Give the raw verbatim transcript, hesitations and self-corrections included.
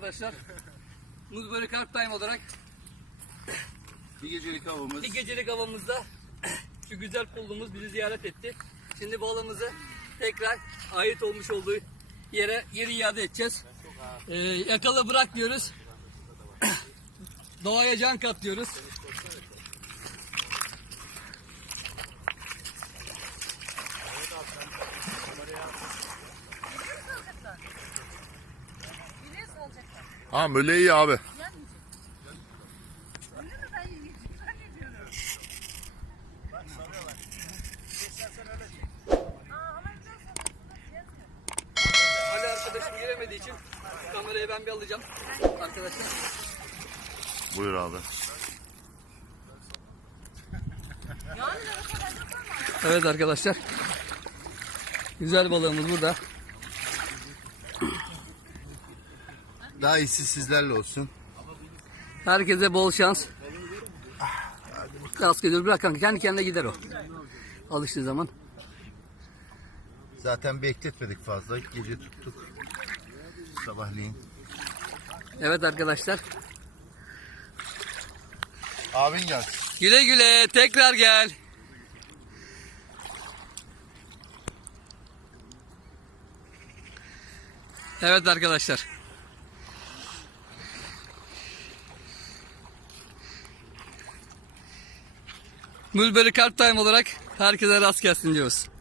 arkadaşlar. Mulberry Carp Time olarak Bir gecelik avımız. bir gecelik havamızda şu güzel pullumuz bizi ziyaret etti. Şimdi balığımızı tekrar ait olmuş olduğu yere geri iade edeceğiz. Ee, yakala bırak diyoruz. Doğaya can kat diyoruz. Ha böyle iyi abi. Ali arkadaşım giremediği için kamerayı ben bir alacağım arkadaşlar. Buyur abi. Evet arkadaşlar. Güzel balığımız burada. Daha iyisi sizlerle olsun. Herkese bol şans. Rast geliyor. Bırak kanka. Kendi kendine gider o. Alıştığı zaman. Zaten bekletmedik fazla. Gece tuttuk. Sabahleyin. Evet arkadaşlar. Abin gelsin. Güle güle. Tekrar gel. Evet arkadaşlar. Mulberry Carp Time olarak herkese rast gelsin diyoruz.